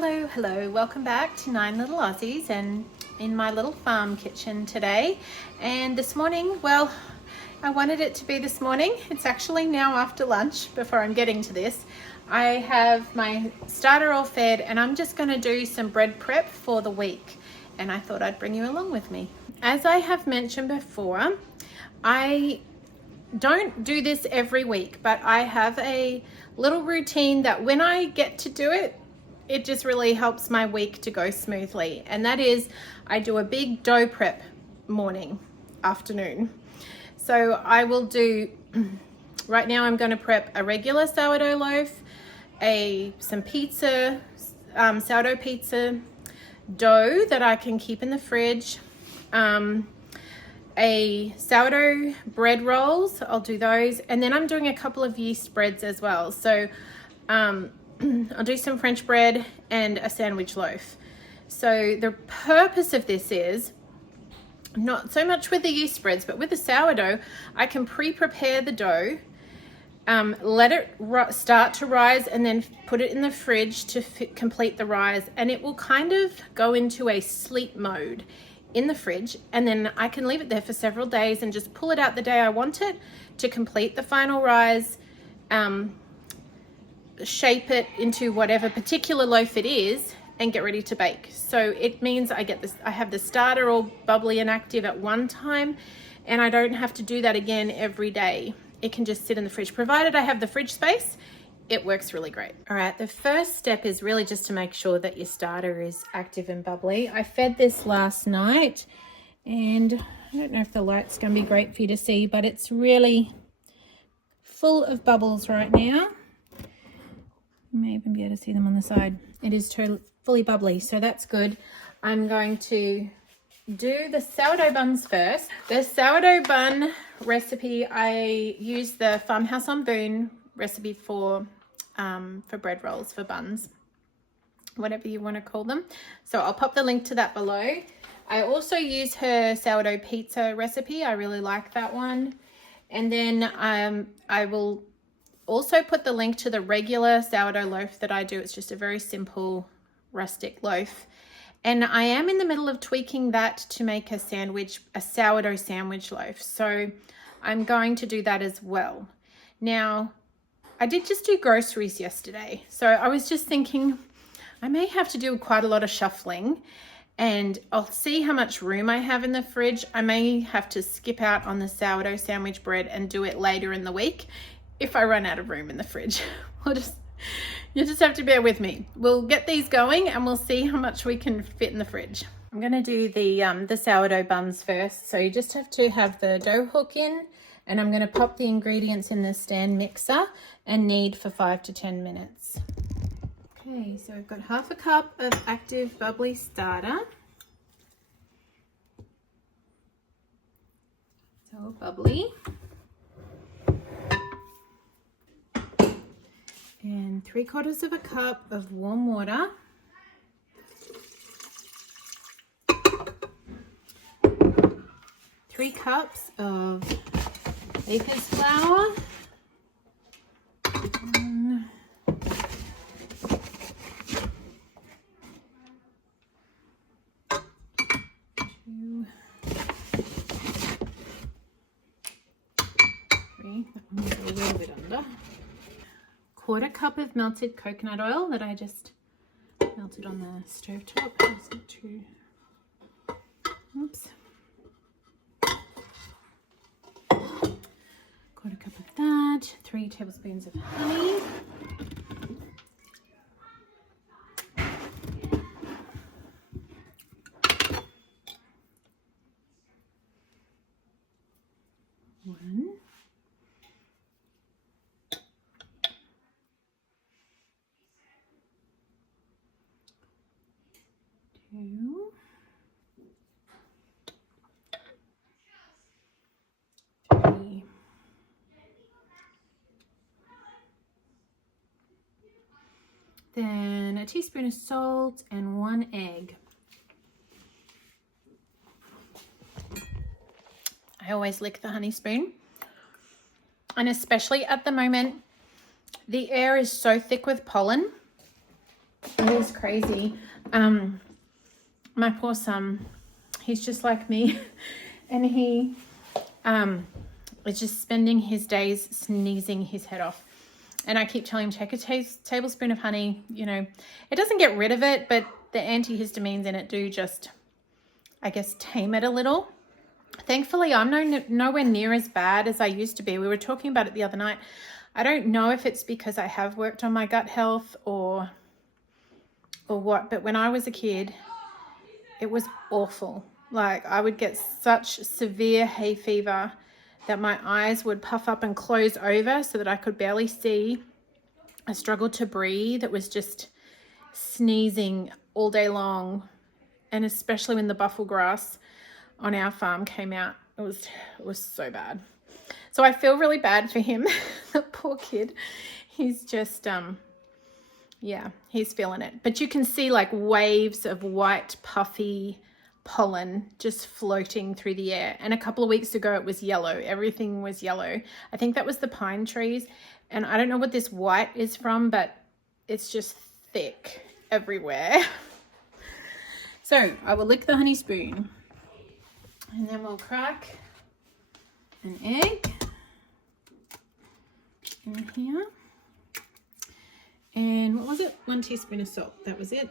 Hello, welcome back to 9 Little Aussies and in my little farm kitchen today. And this morning, well, I wanted it to be this morning. It's actually now after lunch before I'm getting to this. I have my starter all fed and I'm just going to do some bread prep for the week. And I thought I'd bring you along with me. As I have mentioned before, I don't do this every week, but I have a little routine that when I get to do it, it just really helps my week to go smoothly. And that is, I do a big dough prep morning, afternoon. So I will do, right now I'm going to prep a regular sourdough loaf, some pizza, sourdough pizza dough that I can keep in the fridge, a sourdough bread rolls, I'll do those, and then I'm doing a couple of yeast breads as well. So I'll do some French bread and a sandwich loaf. So the purpose of this is not so much with the yeast breads, but with the sourdough, I can pre-prepare the dough, let it start to rise, and then put it in the fridge to complete the rise, and it will kind of go into a sleep mode in the fridge, and then I can leave it there for several days and just pull it out the day I want it to complete the final rise, shape it into whatever particular loaf it is, and get ready to bake. So it means I have the starter all bubbly and active at one time, and I don't have to do that again every day. It can just sit in the fridge. Provided I have the fridge space, it works really great. All right, the first step is really just to make sure that your starter is active and bubbly. I fed this last night, and I don't know if the light's gonna be great for you to see, but it's really full of bubbles right now. You may even be able to see them on the side. It is fully bubbly, so that's good. I'm going to do the sourdough buns first. The sourdough bun recipe, I use the Farmhouse on Boone recipe for bread rolls, for buns, whatever you want to call them. So I'll pop the link to that below. I also use her sourdough pizza recipe. I really like that one. And then I will also put the link to the regular sourdough loaf that I do. It's just a very simple rustic loaf. And I am in the middle of tweaking that to make a sourdough sandwich loaf. So I'm going to do that as well. Now, I did just do groceries yesterday. So I was just thinking I may have to do quite a lot of shuffling, and I'll see how much room I have in the fridge. I may have to skip out on the sourdough sandwich bread and do it later in the week if I run out of room in the fridge. You just have to bear with me. We'll get these going and we'll see how much we can fit in the fridge. I'm gonna do the sourdough buns first. So you just have to have the dough hook in, and I'm gonna pop the ingredients in the stand mixer and knead for 5 to 10 minutes. Okay, so I've got half a cup of active bubbly starter. So bubbly. And 3/4 of a cup of warm water. 3 cups of baker's flour. 1, 2, 3. That one's a little bit under. 1/4 cup of melted coconut oil that I just melted on the stove top. That's not too, oops. 1/4 cup of that. 3 tablespoons of honey. One. 2, 3, 'Then a teaspoon of salt and 1 egg. I always lick the honey spoon. And especially at the moment, the air is so thick with pollen It is crazy. My poor son, he's just like me, and he is just spending his days sneezing his head off. And I keep telling him, take a tablespoon of honey. You know, it doesn't get rid of it, but the antihistamines in it do just, I guess, tame it a little. Thankfully, I'm nowhere near as bad as I used to be. We were talking about it the other night. I don't know if it's because I have worked on my gut health or what, but when I was a kid, it was awful. Like, I would get such severe hay fever that my eyes would puff up and close over so that I could barely see. I struggled to breathe. It was just sneezing all day long, and especially when the buffel grass on our farm came out, it was so bad. So I feel really bad for him. The poor kid. He's just yeah, he's feeling it. But you can see like waves of white puffy pollen just floating through the air. And a couple of weeks ago it was yellow. Everything was yellow. I think that was the pine trees. And I don't know what this white is from, but it's just thick everywhere. So I will lick the honey spoon, and then we'll crack an egg in here. And what was it? 1 teaspoon of salt. That was it.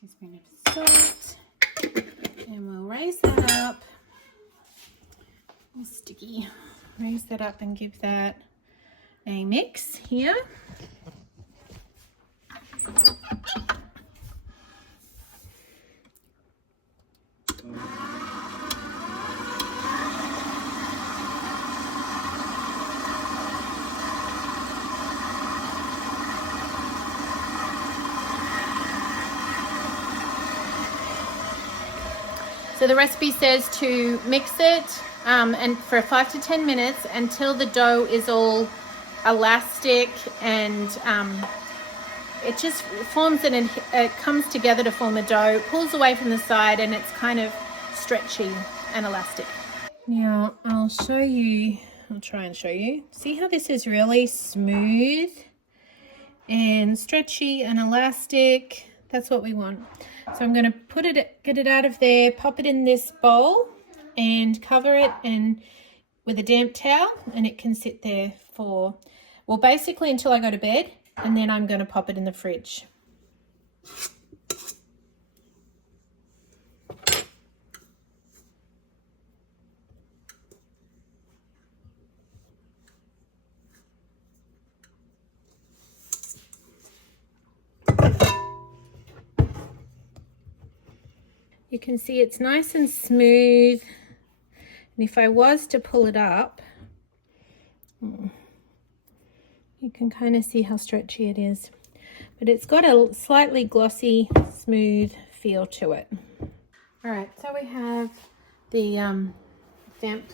Teaspoon of salt. And we'll raise that up. It's sticky. Raise that up and give that a mix here. So the recipe says to mix it and for 5 to 10 minutes until the dough is all elastic and it just forms and it comes together to form a dough, pulls away from the side, and it's kind of stretchy and elastic. Now I'll try and show you. See how this is really smooth and stretchy and elastic? That's what we want. So I'm going to get it out of there, pop it in this bowl and cover it with a damp towel, and it can sit there for, well, basically until I go to bed, and then I'm going to pop it in the fridge. You can see it's nice and smooth, and if I was to pull it up, you can kind of see how stretchy it is, but it's got a slightly glossy, smooth feel to it. All right, so we have the damp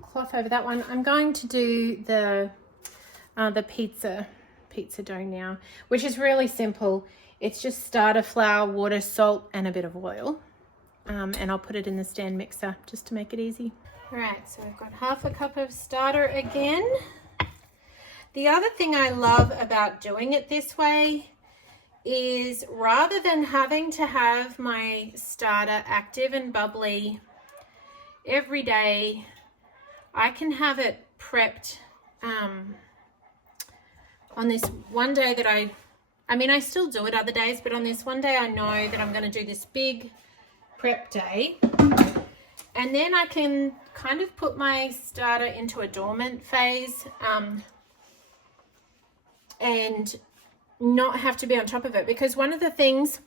cloth over that one. I'm going to do the pizza dough now, which is really simple. It's just starter flour, water, salt, and a bit of oil. And I'll put it in the stand mixer just to make it easy. All right, so I've got half a cup of starter again. The other thing I love about doing it this way is rather than having to have my starter active and bubbly every day, I can have it prepped on this one day that I still do it other days, but on this one day I know that I'm going to do this big prep day, and then I can kind of put my starter into a dormant phase and not have to be on top of it, because one of the things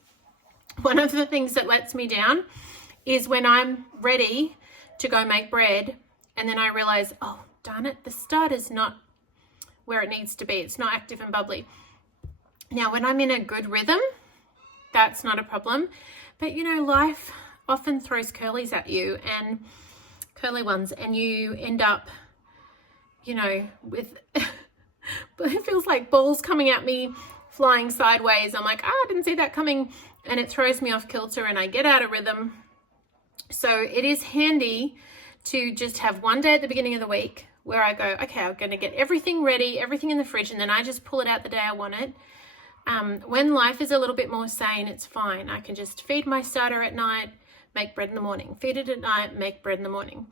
that lets me down is when I'm ready to go make bread and then I realize, oh darn it, the starter's not where it needs to be, it's not active and bubbly. Now when I'm in a good rhythm, that's not a problem, but you know, life often throws curlies at you, and curly ones, and you end up, you know, with it feels like balls coming at me flying sideways. I'm like, I didn't see that coming, and it throws me off kilter and I get out of rhythm. So it is handy to just have one day at the beginning of the week where I go, okay, I'm going to get everything ready, everything in the fridge, and then I just pull it out the day I want it. When life is a little bit more sane, it's fine. I can just feed my starter at night, make bread in the morning, feed it at night, make bread in the morning.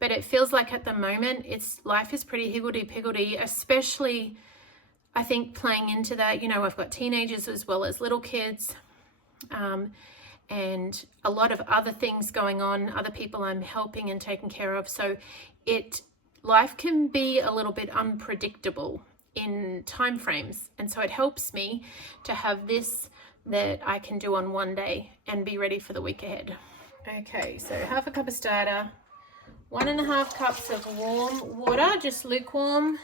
But it feels like at the moment, life is pretty higgledy-piggledy, especially, I think, playing into that. You know, I've got teenagers as well as little kids, and a lot of other things going on, other people I'm helping and taking care of. So life can be a little bit unpredictable in time frames. And so it helps me to have this that I can do on one day and be ready for the week ahead. Okay, so half a cup of starter, 1.5 cups of warm water, just lukewarm,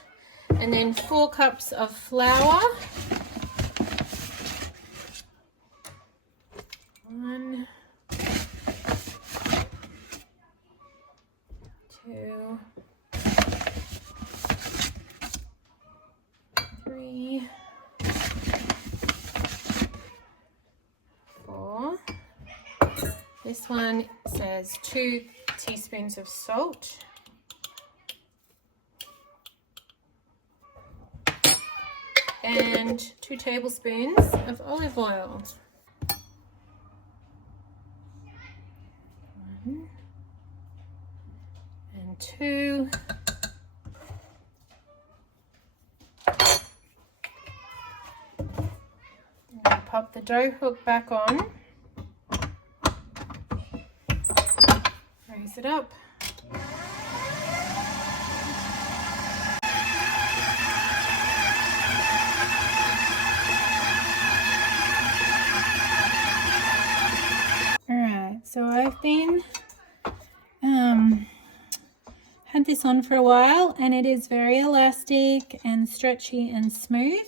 and then 4 cups of flour. 1, 2, 3, 4. This one says 2 teaspoons of salt. And 2 tablespoons of olive oil. 1 and 2. And pop the dough hook back on. Raise it up. Alright, so I've been had this on for a while, and it is very elastic and stretchy and smooth.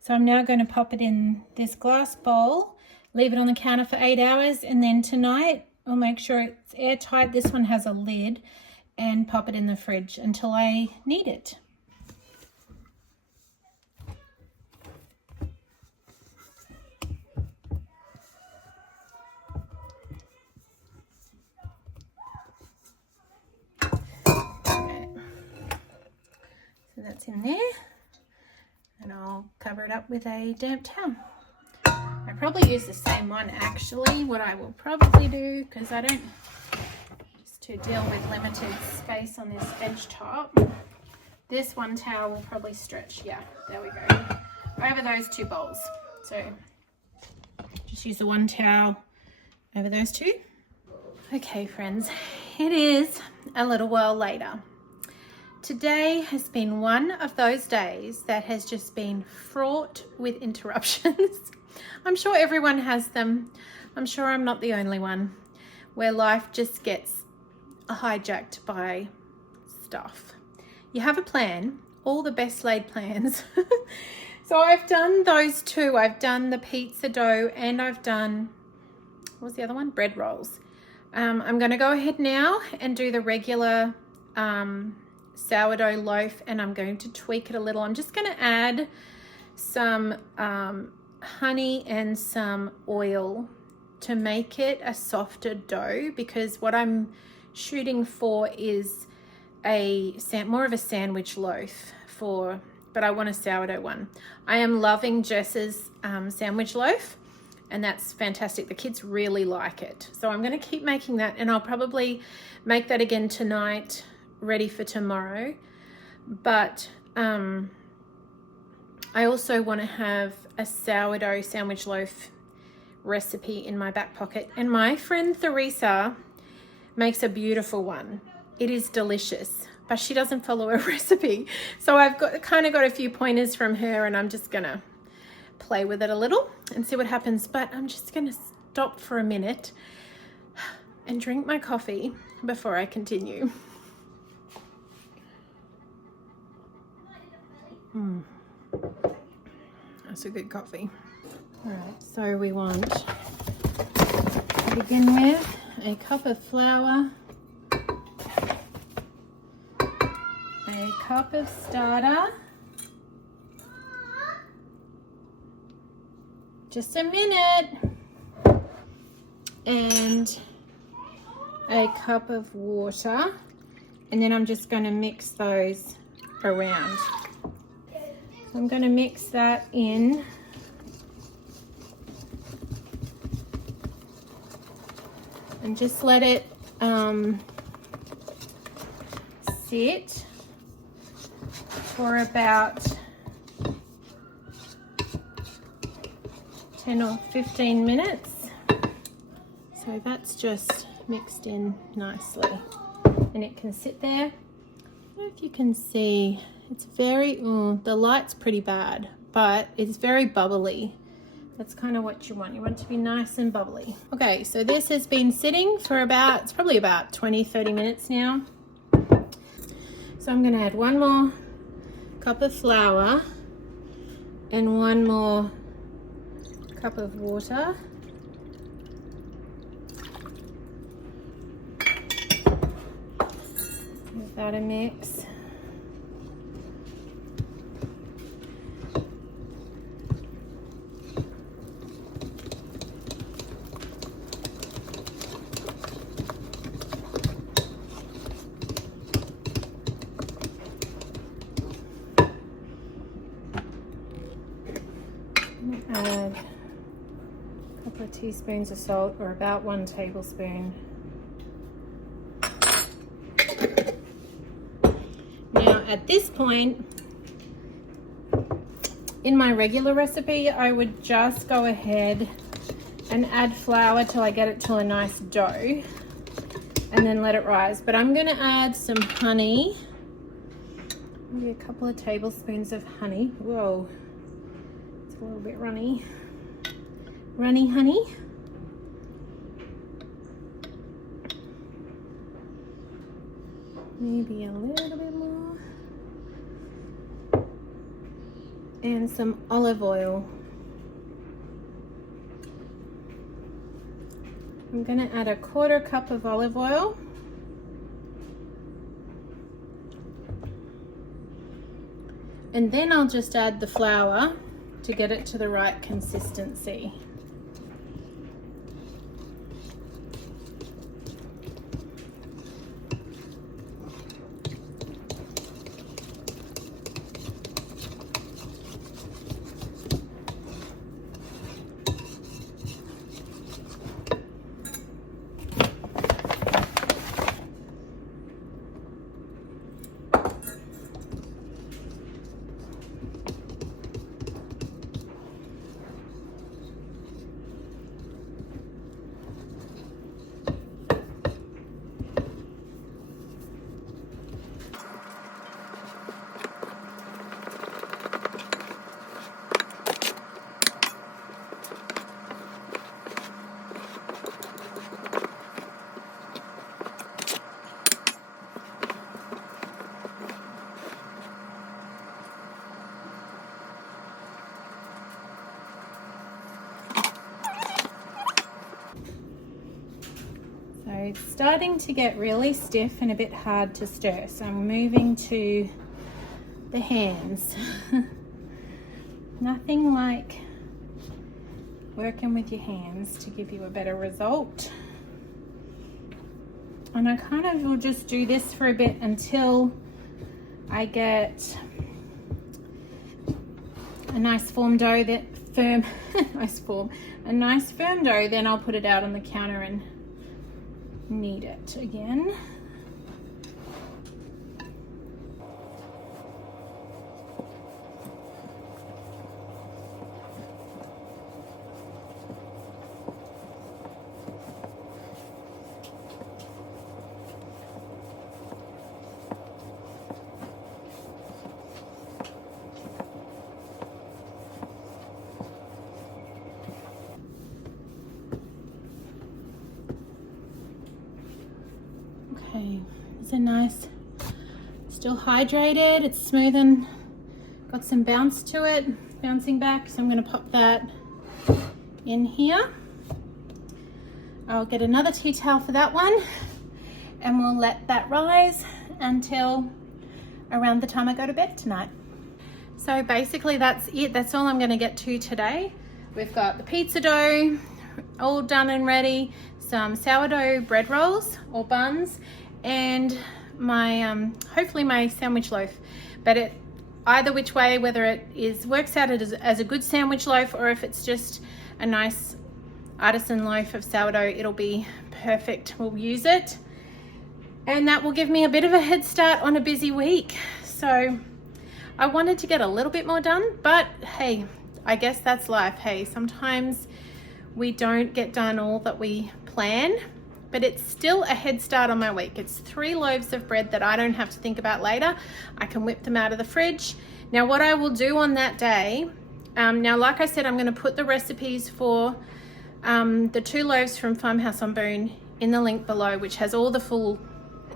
So I'm now going to pop it in this glass bowl, leave it on the counter for 8 hours, and then tonight I'll make sure it's airtight. This one has a lid, and pop it in the fridge until I need it. Okay. So that's in there, and I'll cover it up with a damp towel. I probably use the same one actually. What I will probably do, because I don't, just to deal with limited space on this bench top, this one towel will probably stretch, yeah, there we go, over those 2 bowls. So just use the one towel over those 2. Okay friends, it is a little while later. Today has been one of those days that has just been fraught with interruptions. I'm sure everyone has them. I'm sure I'm not the only one, where life just gets hijacked by stuff. You have a plan, all the best laid plans. So I've done those 2. I've done the pizza dough, and I've done, what was the other one? Bread rolls. I'm going to go ahead now and do the regular sourdough loaf, and I'm going to tweak it a little. I'm just going to add some honey and some oil to make it a softer dough, because what I'm shooting for is more of a sandwich loaf, but I want a sourdough one. I am loving Jess's sandwich loaf, and that's fantastic. The kids really like it, so I'm going to keep making that, and I'll probably make that again tonight, ready for tomorrow. But I also want to have a sourdough sandwich loaf recipe in my back pocket, and my friend Theresa makes a beautiful one. It is delicious, but she doesn't follow a recipe, so I've kind of got a few pointers from her, and I'm just gonna play with it a little and see what happens. But I'm just gonna stop for a minute and drink my coffee before I continue. That's a good coffee. All right, so we want to begin with a cup of flour, a cup of starter, just a minute, and a cup of water, and then I'm just going to mix those around. So I'm going to mix that in. And just let it sit for about 10 or 15 minutes. So that's just mixed in nicely. And it can sit there. I don't know if you can see, it's very, the light's pretty bad, but it's very bubbly. That's kind of what you want. You want it to be nice and bubbly. Okay, so this has been sitting for about, it's probably about 20-30 minutes now. So I'm going to add 1 more cup of flour and 1 more cup of water. Give that a mix. Add a couple of teaspoons of salt, or about 1 tablespoon. Now at this point, in my regular recipe, I would just go ahead and add flour till I get it to a nice dough and then let it rise. But I'm going to add some honey, maybe a couple of tablespoons of honey. Whoa. A little bit runny honey. Maybe a little bit more. And some olive oil. I'm going to add a 1/4 cup of olive oil. And then I'll just add the flour to get it to the right consistency. So it's starting to get really stiff and a bit hard to stir, so I'm moving to the hands. Nothing like working with your hands to give you a better result. And I kind of will just do this for a bit until I get a nice firm dough, a nice firm dough, then I'll put it out on the counter and knead it again. Okay, it's a nice, still hydrated, it's smooth and got some bounce to it, bouncing back, so I'm going to pop that in here. I'll get another tea towel for that one and we'll let that rise until around the time I go to bed tonight. So basically that's it, that's all I'm going to get to today. We've got the pizza dough all done and ready, some sourdough bread rolls or buns, and my hopefully my sandwich loaf. But either which way, whether it works out as a good sandwich loaf or if it's just a nice artisan loaf of sourdough, it'll be perfect. We'll use it, and that will give me a bit of a head start on a busy week. So I wanted to get a little bit more done, but hey, I guess that's life. Hey, sometimes we don't get done all that we plan, but it's still a head start on my week. It's 3 loaves of bread that I don't have to think about later. I can whip them out of the fridge. Now what I will do on that day, now like I said, I'm going to put the recipes for the 2 loaves from Farmhouse on Boone in the link below, which has all the full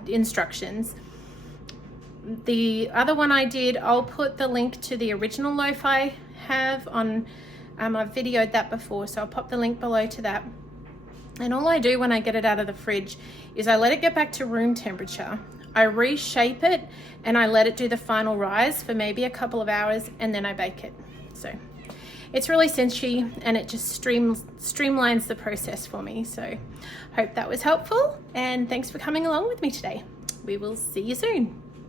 instructions. The other one I did, I'll put the link to the original loaf I have on, I've videoed that before, so I'll pop the link below to that. And all I do when I get it out of the fridge is I let it get back to room temperature, I reshape it, and I let it do the final rise for maybe a couple of hours, and then I bake it. So it's really cinchy, and it just streamlines the process for me. So hope that was helpful, and thanks for coming along with me today. We will see you soon.